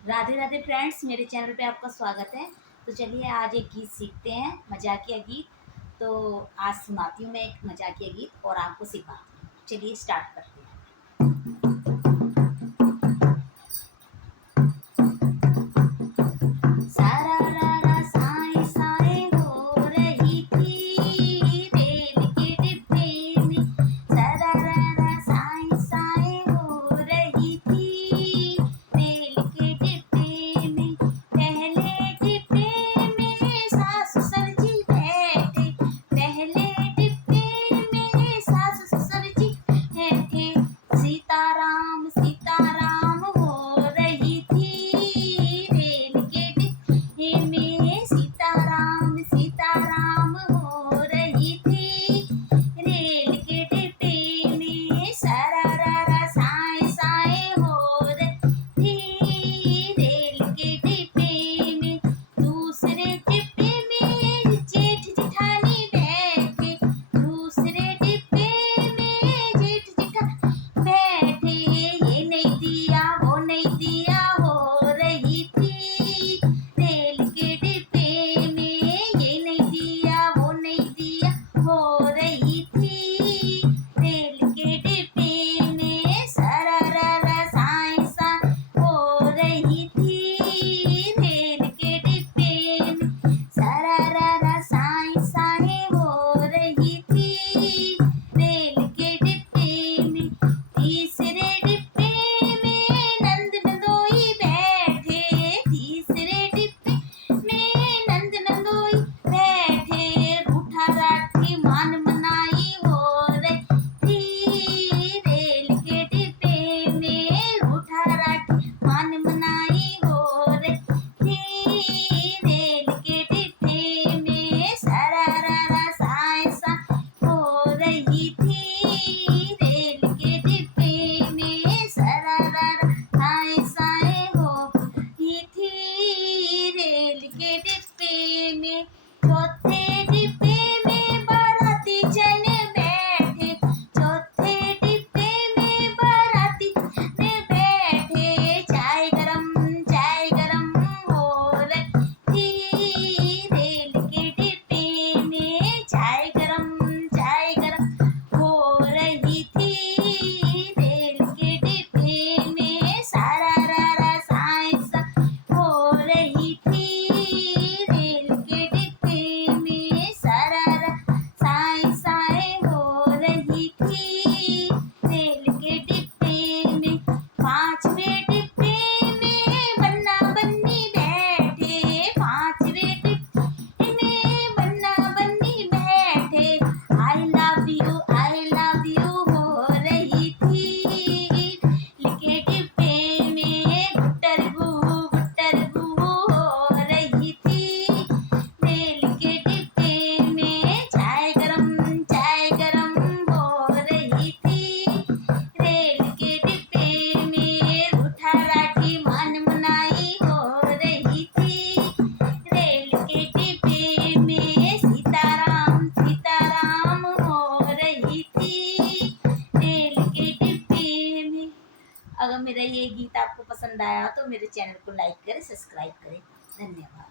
Radhe Radhe friends, मेरे channel पे आपका स्वागत है। तो चलिए आज एक गीत सीखते हैं, मजाकिया गीत। तो आज सुनाती हूँ मैं एक मजाकिया गीत और आपको सिखाती हूँ। चलिए स्टार्ट करते हैं। सारा रारा साए साए हो रही थी रेल के डिब्बे में। सारा रारा साए साए हो रही थी रेल के डिब्बे में। पहले डिब्बे में सासु ससुर जी बैठे, पहले डिब्बे में सासु ससुर जी बैठे। सीताराम सीताराम हो रही थी रेल के डिब्बे में। सीताराम सीताराम हो रही थी रेल के डिब्बे में। सारा रारा साए साए हो रही थी रेल के डिब्बे में। दूसरे डिब्बे में जेठ जिठानी बैठे, दूसरे डिब्बे में जेठ जिठानी बैठे। ये नहीं दिया वो नहीं दिया हो रही थी रेल के डिब्बे में। ये नहीं दिया वो नहीं दिया हो रही थी रेल के डिब्बे में। सारा रारा साए साए हो रही थी रेल के डिब्बे में। सारा रारा साए साए हो रही थी रेल के डिब्बे में। तीसरे डिब्बे में नंद नंदोई बैठे, तीसरे डिब्बे में नंद नंदोई बैठे। रूठा राठी मान मनाई हो रही थी रेल के डिब्बे में। रूठा राठी मान मनाई हो रही थी रेल के डिब्बे में। सारा रारा साए साए हो रही थी रेल के डिब्बे में। सारा रारा साए साए हो रही थी रेल के डिब्बे में। चौथे डिब्बे में बाराती जन बैठे, चौथे डिब्बे में बाराती जन बैठे। चाय गरम हो रही थी रेल के डिब्बे में। चाय गरम हो रही थी रेल के डिब्बे में। सारा रारा साए साए हो रही थी रेल के डिब्बे में। सारा रारा साए साए हो रही थी रेल के डिब्बे में। पांचवे डिब्बे में बन्ना बन्नी बैठे, पांचवे डिब्बे में बन्ना बन्नी बैठे। आई लव यू हो रही थी लिखे डिब्बे में। गुट्टर गू हो रही थी रेल के डिब्बे में। चाय गरम हो रही थी रेल के डिब्बे में। रूठा राठी मान मनाई हो रही थी रेल के डिब्बे में। सीताराम सीताराम हो रही थी रेल के डिब्बे में। अगर मेरा ये गीत आपको पसंद आया तो मेरे चैनल को लाइक करें, सब्सक्राइब करें। धन्यवाद।